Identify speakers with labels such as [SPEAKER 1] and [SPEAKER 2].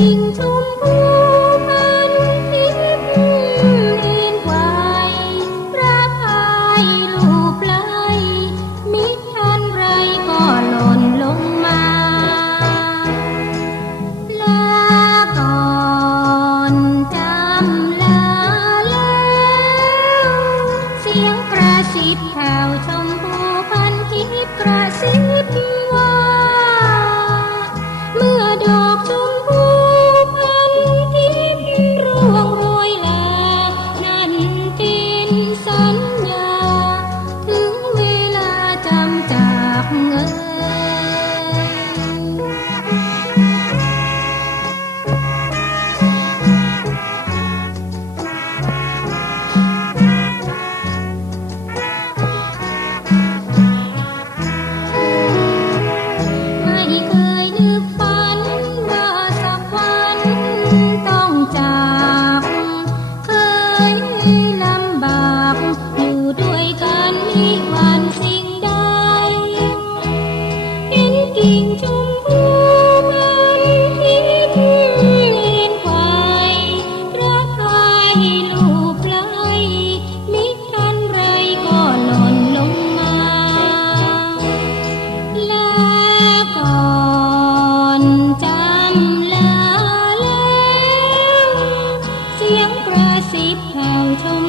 [SPEAKER 1] ยิ่งชุมพูพันทิพย์ลีนไวรักพลูกไล่มิทันไรก็หล่นลงมา ลาก่อนจำลาแล้ว เสียงกระซิบห จ สิบแผ่วชม